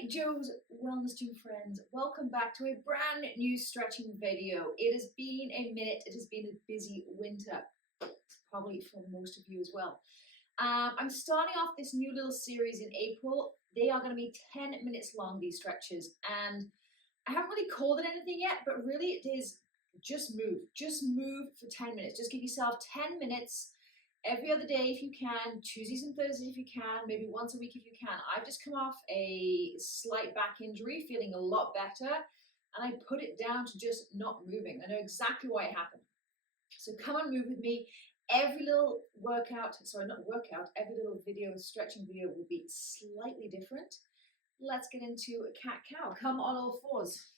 Hi Joe's Wellness Gym friends, welcome back to a brand new stretching video. It has been a minute, it has been a busy winter, probably for most of you as well. I'm starting off this new little series in April. They are going to be 10 minutes long, these stretches, and I haven't really called it anything yet, but really it is just move for 10 minutes. Just give yourself 10 minutes every other day if you can, Tuesdays and Thursdays if you can, maybe once a week if you can. I've just come off a slight back injury, feeling a lot better, and I put it down to just not moving. I know exactly why it happened. So come and move with me. Every little every little video, stretching video will be slightly different. Let's get into a cat-cow. Come on all fours.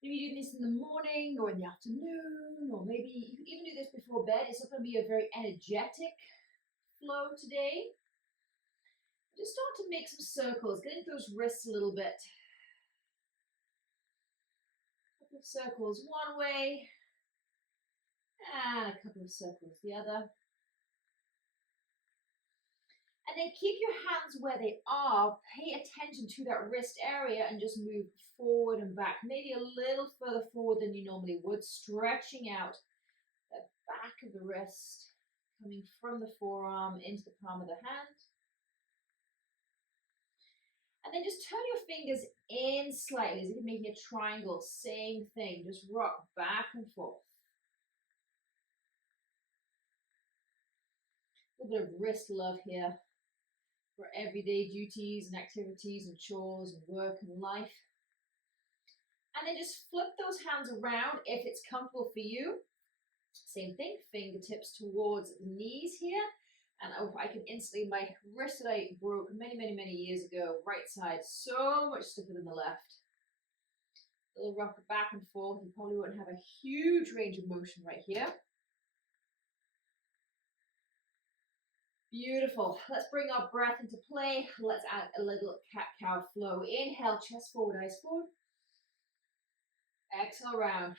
Maybe do this in the morning or in the afternoon, or maybe you can even do this before bed. It's not going to be a very energetic flow today. Just start to make some circles. Get into those wrists a little bit. A couple of circles one way, and a couple of circles the other. And then keep your hands where they are. Pay attention to that wrist area and just move forward and back. Maybe a little further forward than you normally would. Stretching out the back of the wrist, coming from the forearm into the palm of the hand. And then just turn your fingers in slightly as if you're making a triangle. Same thing. Just rock back and forth. A little bit of wrist love here for everyday duties and activities and chores and work and life. And then just flip those hands around if it's comfortable for you. Same thing, fingertips towards the knees here. And I can instantly, my wrist that I broke many years ago, right side, so much stiffer than the left. A little rock back and forth. You probably won't have a huge range of motion right here. Beautiful. Let's bring our breath into play. Let's add a little cat-cow flow. Inhale, chest forward, eyes forward. Exhale, round.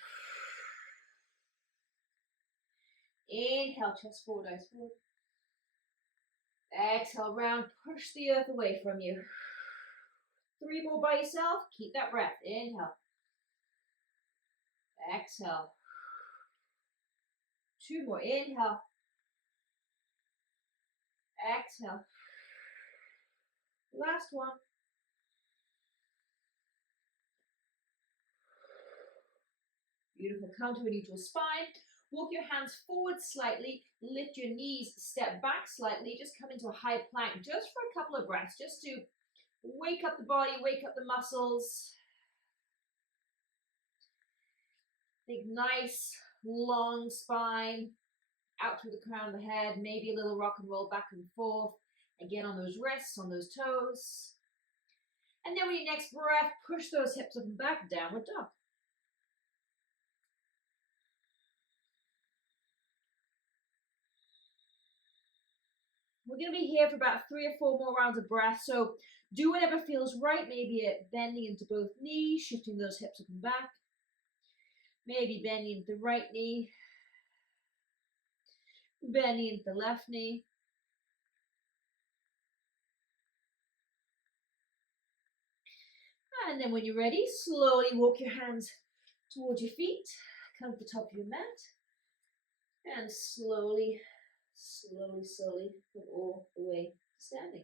Inhale, chest forward, eyes forward. Exhale, round. Push the earth away from you. 3 more by yourself. Keep that breath. Inhale. Exhale. 2 more. Inhale. Exhale. Last one. Beautiful. Come to a neutral spine. Walk your hands forward slightly. Lift your knees. Step back slightly. Just come into a high plank just for a couple of breaths. Just to wake up the body, wake up the muscles. Big, nice, long spine. Out through the crown of the head, maybe a little rock and roll back and forth. Again on those wrists, on those toes. And then with your next breath, push those hips up and back, downward dog. We're going to be here for about 3 or 4 more rounds of breath, so do whatever feels right. Maybe bending into both knees, shifting those hips up and back. Maybe bending into the right knee. Bending into the left knee. And then when you're ready, slowly walk your hands towards your feet. Come to the top of your mat. And slowly come all the way to standing.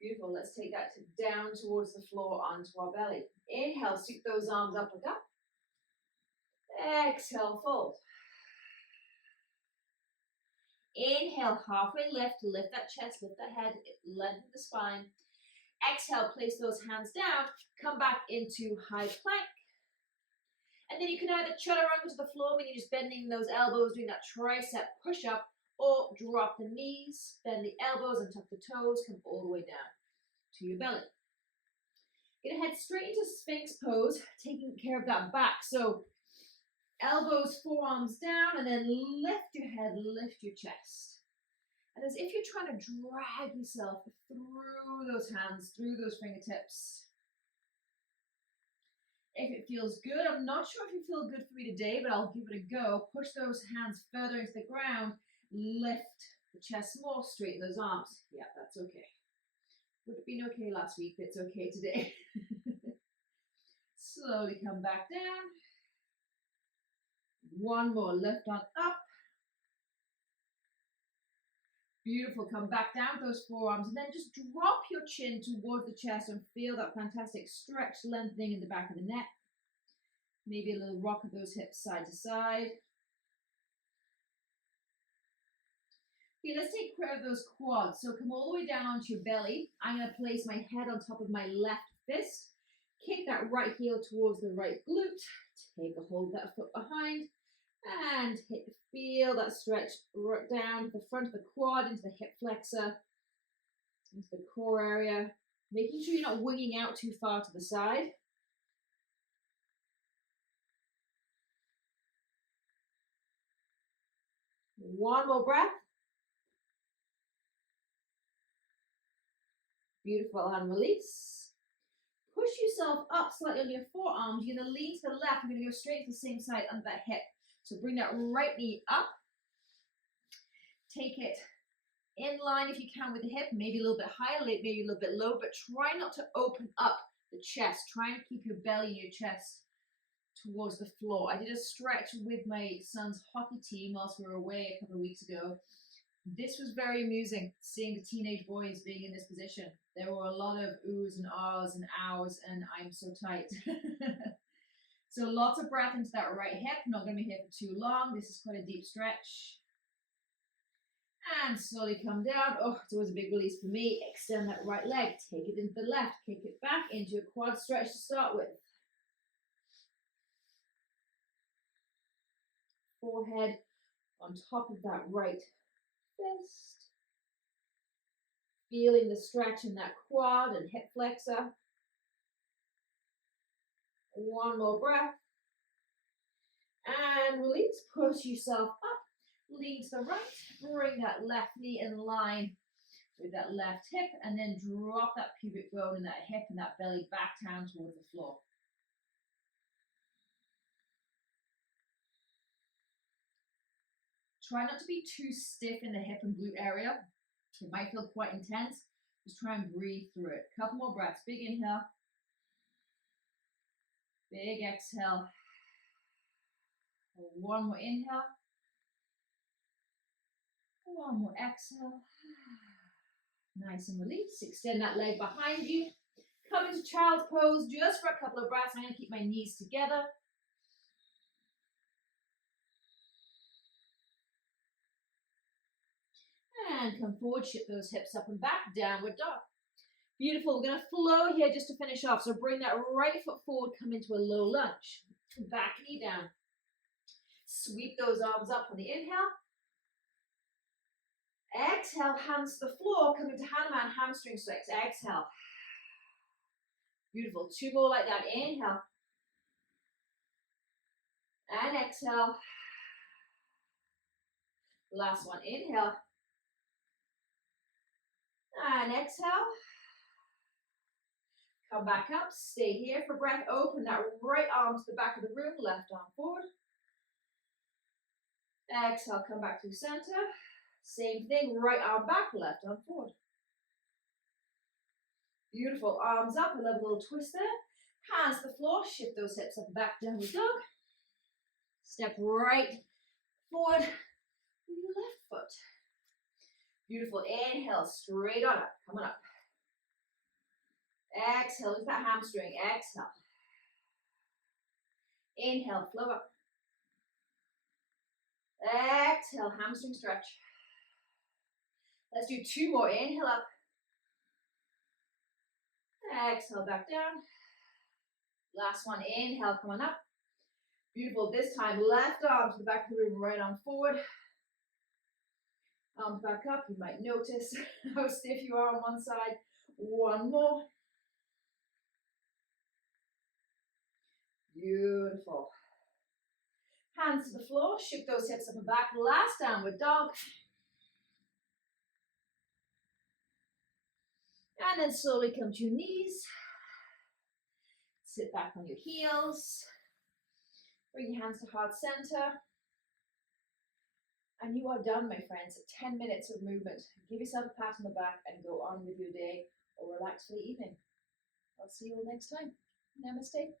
Beautiful. Let's take that down towards the floor onto our belly. Inhale, sweep those arms up, look up. Exhale, fold. Inhale, halfway lift that chest, lift that head, lengthen the spine. Exhale, place those hands down, come back into high plank. And then you can either chaturanga to the floor when you're just bending those elbows, doing that tricep push-up, or drop the knees, bend the elbows and tuck the toes, come all the way down to your belly. You're gonna head straight into Sphinx pose, taking care of that back. So elbows, forearms down, and then lift your head, lift your chest. And as if you're trying to drag yourself through those hands, through those fingertips. If it feels good, I'm not sure if you feel good for me today, but I'll give it a go. Push those hands further into the ground, lift the chest more, straighten those arms. Yeah, that's okay. Would have been okay last week, but it's okay today. Slowly come back down. One more, lift on up. Beautiful, come back down those forearms and then just drop your chin towards the chest and feel that fantastic stretch, lengthening in the back of the neck. Maybe a little rock of those hips side to side. Okay, let's take care of those quads. So come all the way down onto your belly. I'm going to place my head on top of my left fist. Kick that right heel towards the right glute. Take a hold of that foot behind. And feel that stretch right down the front of the quad into the hip flexor, into the core area. Making sure you're not winging out too far to the side. One more breath. Beautiful, and release. Push yourself up slightly on your forearms. You're going to lean to the left. You're going to go straight to the same side under that hip. So bring that right knee up. Take it in line if you can with the hip. Maybe a little bit higher, maybe a little bit low, but try not to open up the chest. Try and keep your belly and your chest towards the floor. I did a stretch with my son's hockey team whilst we were away a couple of weeks ago. This was very amusing, seeing the teenage boys being in this position. There were a lot of oohs and ahs and ows, and I'm so tight. So lots of breath into that right hip. Not going to be here for too long. This is quite a deep stretch. And slowly come down. Oh, it's always a big release for me. Extend that right leg. Take it into the left. Kick it back into a quad stretch to start with. Forehead on top of that right fist. Feeling the stretch in that quad and hip flexor. One more breath. And release. Push yourself up. Lean to the right. Bring that left knee in line with that left hip. And then drop that pubic bone and that hip and that belly back down towards the floor. Try not to be too stiff in the hip and glute area. It might feel quite intense. Just try and breathe through it. Couple more breaths. Big inhale. Big exhale. One more inhale. One more exhale. Nice and release. Extend that leg behind you. Come into child's pose just for a couple of breaths. I'm going to keep my knees together. And come forward, shift those hips up and back, downward dog. Beautiful, we're going to flow here just to finish off. So bring that right foot forward, come into a low lunge. Back knee down. Sweep those arms up on the inhale. Exhale, hands to the floor, come into Hanuman, hamstring flex. Exhale. Beautiful, two more like that. Inhale. And exhale. Last one, inhale. And exhale. Come back up, stay here for breath. Open that right arm to the back of the room, left arm forward. Exhale, come back to center. Same thing, right arm back, left arm forward. Beautiful, arms up, another little twist there. Hands to the floor, shift those hips up and back, downward dog. Step right forward with your left foot. Beautiful, inhale, straight on up, come on up. Exhale, lift that hamstring, exhale. Inhale, flow up. Exhale, hamstring stretch. Let's do two more, inhale up. Exhale, back down. Last one, inhale, come on up. Beautiful, this time left arm to the back of the room, right arm forward. Arms back up, you might notice how stiff you are on one side. One more. Beautiful. Hands to the floor, shift those hips up and back. Last downward dog. And then slowly come to your knees. Sit back on your heels. Bring your hands to heart center. And you are done, my friends. 10 minutes of movement. Give yourself a pat on the back and go on with your day or relax for the evening. I'll see you all next time. Namaste.